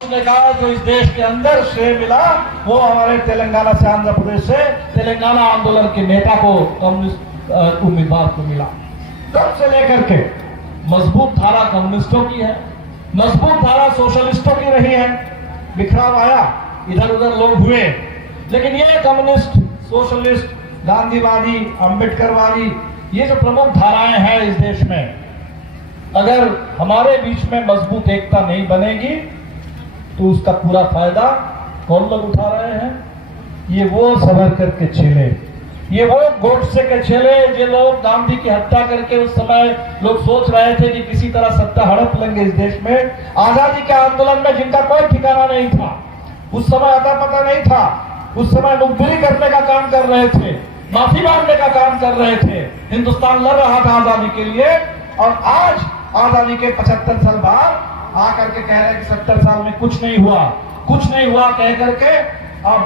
उसने कहा जो इस देश के अंदर श्रेय मिला वो हमारे तेलंगाना से, आंध्र प्रदेश से तेलंगाना आंदोलन के नेता को, कम्युनिस्ट उम्मीदवार को मिला। तब से लेकर के मजबूत धारा कम्युनिस्टों की है, मजबूत धारा सोशलिस्टों की रही है। बिखराव आया, इधर उधर लोग हुए, लेकिन ये कम्युनिस्ट, सोशलिस्ट, गांधीवादी, अंबेडकरवादी, ये जो प्रमुख धाराएं हैं इस देश में, अगर हमारे बीच में मजबूत एकता नहीं बनेगी तो उसका पूरा फायदा कौन लोग उठा रहे हैं? ये वो सावरकर के चेले, ये वो गोडसे के चेले, जो लोग गांधी की हत्या करके उस समय लोग सोच रहे थे कि किसी तरह सत्ता हड़प लेंगे इस देश में। आजादी के आंदोलन में जिनका कोई ठिकाना नहीं था, उस समय अता पता नहीं था, उस समय मुखबिरी करने का काम कर रहे थे, माफी मांगने का काम कर रहे थे। हिंदुस्तान लड़ रहा था आजादी के लिए, और आज आजादी के 75 साल बाद आकर के कह रहे हैं कि 70 साल में कुछ नहीं हुआ, कुछ नहीं हुआ कह करके अब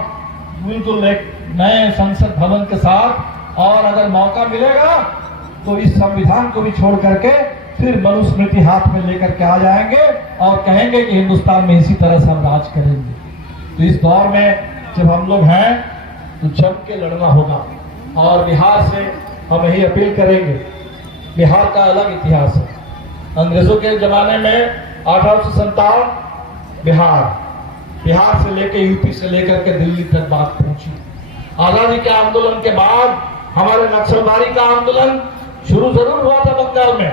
बिल्कुल एक नए संसद भवन के साथ, और अगर मौका मिलेगा तो इस संविधान को भी छोड़ करके फिर मनुस्मृति हाथ में लेकर के आ जाएंगे और कहेंगे कि हिंदुस्तान में इसी तरह से हम राज करेंगे। तो इस दौर में जब हम लोग हैं तो जम के लड़ना होगा, और बिहार से हम यही अपील करेंगे। बिहार का अलग इतिहास है। अंग्रेजों के जमाने में 1857 बिहार से लेकर यूपी से लेकर के दिल्ली तक बात पहुंची। आजादी के आंदोलन के बाद हमारे नक्सलबारी का आंदोलन शुरू जरूर हुआ था बंगाल में,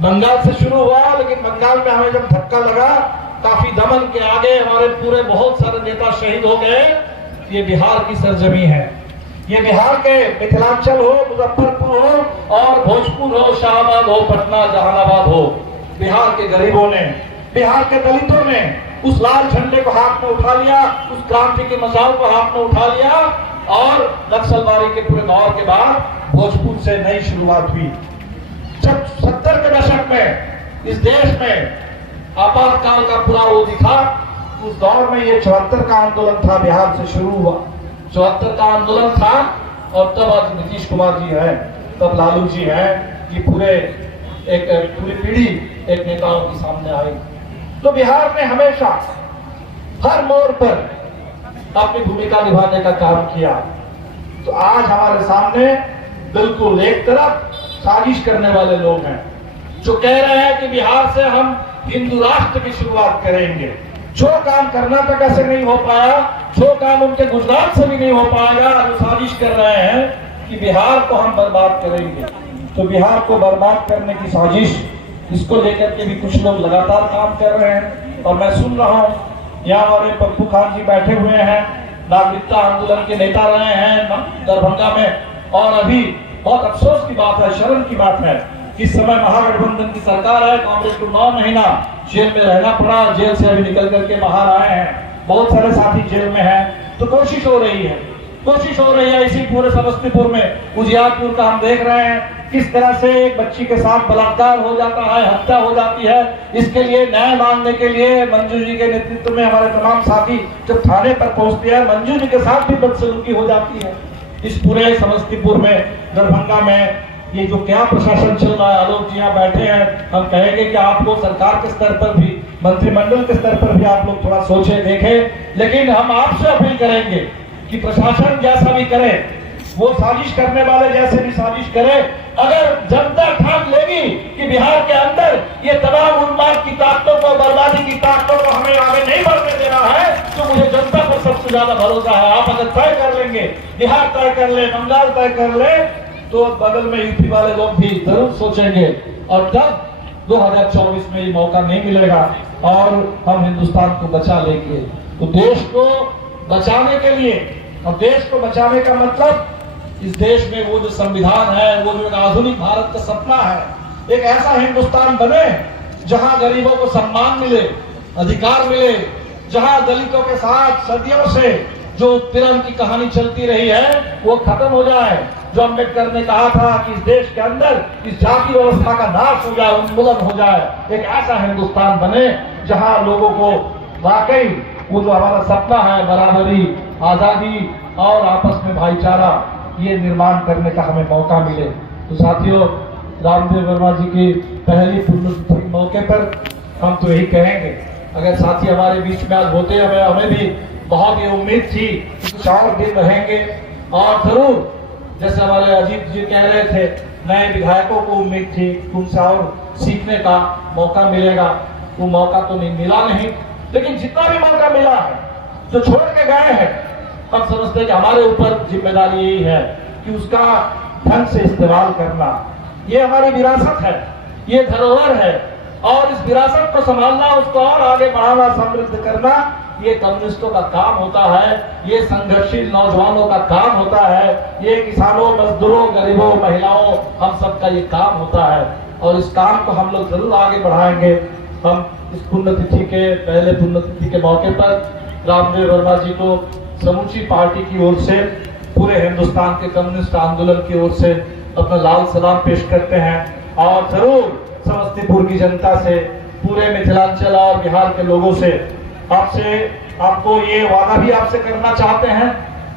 बंगाल से शुरू हुआ, लेकिन बंगाल में हमें जब धक्का लगा, काफी दमन के आगे हमारे पूरे बहुत सारे नेता शहीद हो गए। ये बिहार की सरजमी है, ये बिहार के मिथिलांचल हो, मुजफ्फरपुर हो और भोजपुर हो, शाहबाद हो, पटना, जहानाबाद हो, बिहार के गरीबों ने, बिहार के दलितों ने उस लाल झंडे को हाथ में उठा लिया, उस क्रांति के मसाल को हाथ में उठा लिया, और नक्सलबारी के पूरे दौर के बाद भोजपुर से नई शुरुआत हुई। जब 70 के दशक में इस देश में आपातकाल का पूरा वो दिखा, उस दौर में ये 74 का आंदोलन था, बिहार से शुरू हुआ 74 का आंदोलन था। और तब आज नीतीश कुमार जी हैं, तब लालू जी हैं, ये पूरी पीढ़ी एक नेताओं के सामने आई। तो बिहार ने हमेशा हर मोड़ पर अपनी भूमिका निभाने का काम किया। तो आज हमारे सामने बिल्कुल एक तरफ साजिश करने वाले लोग हैं जो कह रहे हैं कि बिहार से हम हिंदू राष्ट्र की शुरुआत करेंगे। जो काम कर्नाटक से नहीं हो पाया, जो काम उनके गुजरात से भी नहीं हो पाएगा, जो साजिश कर रहे हैं कि बिहार को हम बर्बाद करेंगे। तो बिहार को बर्बाद करने की साजिश, इसको लेकर के भी कुछ लोग लगातार काम कर रहे हैं। और मैं सुन रहा हूँ यहाँ हमारे पप्पू खान जी बैठे हुए हैं, नागरिकता आंदोलन के नेता रहे हैं दरभंगा में, और अभी बहुत अफसोस की बात है, शर्म की बात है, इस समय महागठबंधन की सरकार है, कांग्रेस को 9 महीना जेल में रहना पड़ा, जेल से अभी निकल करके बाहर आए हैं, बहुत सारे साथी जेल में हैं। तो कोशिश हो रही है इसी पूरे समस्तीपुर में, उजियारपुर का हम देख रहे हैं किस तरह से एक बच्ची के साथ बलात्कार हो जाता है, हत्या हो जाती है। इसके लिए न्याय मांगने के लिए मंजू जी के नेतृत्व में हमारे तमाम साथी जब थाने पर पहुंचते हैं, मंजू जी के साथ भी बदसलूकी हो जाती है। इस पूरे समस्तीपुर में, दरभंगा में ये जो क्या प्रशासन चल रहा है, आलोक जी यहाँ बैठे हैं, हम कहेंगे कि आप लोग सरकार के स्तर पर भी, मंत्रिमंडल के स्तर पर भी आप लोग थोड़ा सोचे, देखें। लेकिन हम आपसे अपील करेंगे कि प्रशासन जैसा भी करे, वो साजिश करने वाले जैसे भी साजिश करे, अगर जनता ठान लेगी कि बिहार के अंदर ये तमाम उन्माद की ताकतों को, बर्बादी की ताकतों को हमें आगे नहीं बढ़ने देना है, तो मुझे जनता पर सबसे ज्यादा भरोसा है। आप अगर तय कर लेंगे, बिहार तय कर ले, बंगाल तय कर ले, तो बगल में यूपी वाले लोग भी जरूर सोचेंगे, और तब 2024 में ये मौका नहीं मिलेगा और हम हिंदुस्तान को बचा लेंगे। तो देश को बचाने के लिए, और देश को बचाने का मतलब इस देश में वो जो संविधान है, वो जो आधुनिक भारत का सपना है, एक ऐसा हिंदुस्तान बने जहां गरीबों को सम्मान मिले, अधिकार मिले, जहां दलितों के साथ सदियों से जो उत्पीड़न की कहानी चलती रही है वो खत्म हो जाए। जो अम्बेडकर ने कहा था कि इस देश के अंदर इस जाति व्यवस्था का नाश हो जाए, उन्मूलन हो जाए, एक ऐसा हिंदुस्तान बने जहां लोगों को वाकई वो जो हमारा सपना है, बराबरी, आजादी और आपस में भाईचारा, ये निर्माण करने का हमें मौका मिले। तो साथियों, रामदेव वर्मा जी की पहली पुण्यतिथि के मौके पर हम तो यही कहेंगे, अगर साथी हमारे बीच में आज होते हमें भी बहुत ये उम्मीद थी कि कुछ और दिन रहेंगे और जरूर जैसे हमारे अजीत जी कह रहे थे नए विधायकों को उम्मीद थी उनसे और सीखने का मौका मिलेगा। वो मौका तो नहीं मिला नहीं, लेकिन जितना भी मौका मिला है जो छोड़ के गए हैं हम समझते हैं कि हमारे ऊपर जिम्मेदारी यही है कि उसका ढंग से इस्तेमाल करना। ये हमारी विरासत है, ये धरोहर है और इस विरासत को संभालना, उसको और आगे बढ़ाना, समृद्ध करना ये कम्युनिस्टों का काम होता है, ये संघर्षशील नौजवानों का काम होता है, ये किसानों, मजदूरों, गरीबों, महिलाओं, हम सबका ये काम होता है और इस काम को हम लोग जरूर आगे बढ़ाएंगे। हम इस पुण्यतिथि के पहले पुण्यतिथि के मौके पर रामदेव वर्मा जी को समूची पार्टी की ओर से, पूरे हिंदुस्तान के कम्युनिस्ट आंदोलन की ओर से अपना लाल सलाम पेश करते हैं और जरूर समस्तीपुर की जनता से, पूरे मिथिलांचल और बिहार के लोगों से आपको ये वादा भी आपसे करना चाहते हैं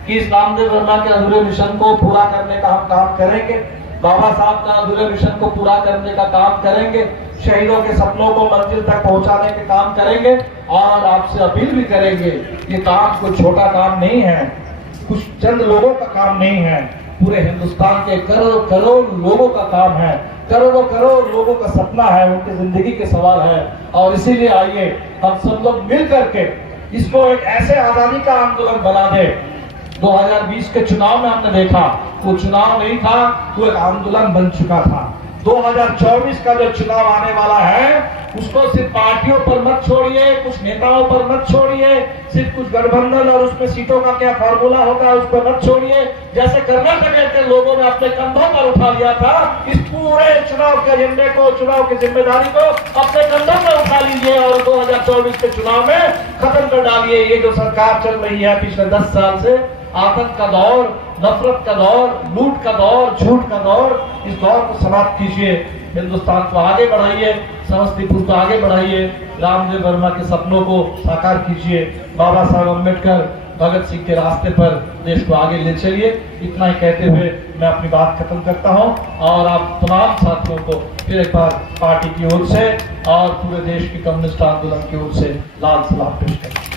कि इस रामदेव वर्मा के अधूरे मिशन को पूरा करने का हम काम करेंगे, बाबा साहब का अधूरे मिशन को पूरा करने का काम करेंगे, शहीदों के सपनों को मंजिल तक पहुंचाने के काम करेंगे और आपसे अपील भी करेंगे। ये काम कोई छोटा काम नहीं है, कुछ चंद लोगों का काम नहीं है, पूरे हिंदुस्तान के करोड़ करोड़ लोगों का काम है, करोड़ों करोड़ लोगों का सपना है, उनकी जिंदगी के सवाल है और इसीलिए आइए हम सब लोग मिल करके इसको एक ऐसे आजादी का आंदोलन बना दे। 2020 के चुनाव में हमने देखा वो चुनाव नहीं था, वो एक आंदोलन बन चुका था। 2024 का जो चुनाव आने वाला है उसको सिर्फ पार्टियों पर मत छोड़िए, कुछ नेताओं पर मत छोड़िए, सिर्फ कुछ गठबंधन और उसमें सीटों का क्या फार्मूला होता है उस पर मत छोड़िए। जैसे कर्नाटक के लोगों ने अपने कंधों पर उठा लिया था, इस पूरे चुनाव के एजेंडे को, चुनाव की जिम्मेदारी को अपने कंधों पर उठा लीजिए और 2024 के चुनाव में खत्म कर डालिए। ये जो सरकार चल रही है पिछले 10 साल से, आतंक का दौर, नफरत का दौर, लूट का दौर, झूठ का दौर, इस दौर को समाप्त कीजिए, हिंदुस्तान को आगे बढ़ाइए, समस्तीपुर को आगे बढ़ाइए, रामदेव वर्मा के सपनों को साकार कीजिए, बाबा साहब अम्बेडकर, भगत सिंह के रास्ते पर देश को आगे ले चलिए। इतना ही कहते हुए मैं अपनी बात खत्म करता हूं और आप तमाम साथियों को फिर एक बार पार्टी की ओर से और पूरे देश के कम्युनिस्ट आंदोलन की ओर से लाल सलाम पेश करता हूं।